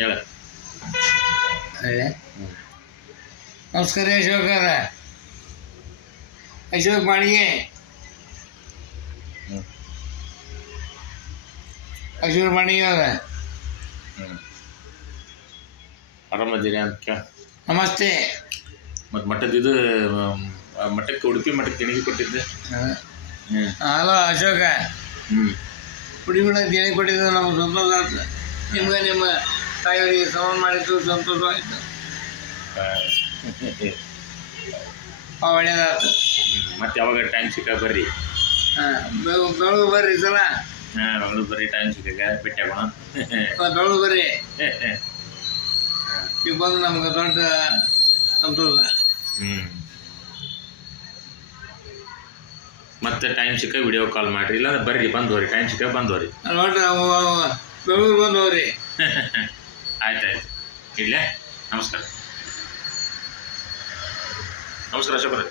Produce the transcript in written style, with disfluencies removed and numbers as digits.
ಹೇಳ. ನಮಸ್ಕಾರ ಅಶೋಕರ. ಅಶೋಕ್ ಮಾಳಿಗೆ, ಅಶೋಕ್ ಮಾಳಿಗೆ ಅವರ ಆರಾಮದಿರಿ ಅಂತ ಕೇಳ. ನಮಸ್ತೆ. ಮತ್ತು ಮಠದ ಇದು ಮಠಕ್ಕೆ ಉಡುಪಿ ಮಠಕ್ಕೆ ದೇಣಿಗೆ ಕೊಟ್ಟಿದ್ದೆ. ಹಲೋ ಅಶೋಕ. ಉಡುಪಿ ಮಠಕ್ಕೆ ದೇಣಿಗೆ ಕೊಟ್ಟಿದ್ದು ನಮ್ಗೆ ಸಂತೋಷ ಆಯ್ತು. ನಿಮ್ಗೆ ನಿಮ್ಮ ತಾಯಿಯವರಿಗೆ ಸಮಾನ ಮಾಡಿದ್ದು ಸಂತೋಷ ಆಯಿತು. ಒಳ್ಳೇದಾಯ್ತು. ಮತ್ತೆ ಯಾವಾಗ ಟೈಮ್ ಸಿಕ್ಕ ಬರ್ರಿ. ಬೆಳಗ್ಗೆ ಬರ್ರಿ ಸಲ. ಬೆಂಗಳೂರು ಬರ್ರಿ, ಟೈಮ್ ಸಿಕ್ಕಾಗ ಭೇಟಿ ಆಗೋಣ. ಬೆಳಗ್ಗೆ ಬರ್ರಿ, ಈಗ ಬಂದು ನಮ್ಗೆ ದೊಡ್ಡ ಸಂತೋಷ. ಮತ್ತೆ ಟೈಮ್ ಸಿಕ್ಕ ವಿಡಿಯೋ ಕಾಲ್ ಮಾಡಿರಿ, ಇಲ್ಲಾಂದ್ರೆ ಬರ್ರಿ, ಬಂದವ್ರಿ. ಟೈಮ್ ಸಿಕ್ಕ ಬಂದವ್ರಿ. ಬೆಂಗಳೂರು ಬಂದವ್ರಿ. ಆಯ್ತಾಯ್ತು, ಇಡ್ಲೇ. ನಮಸ್ಕಾರ. ನಮಸ್ಕಾರ ಅಶೋಕರೇ.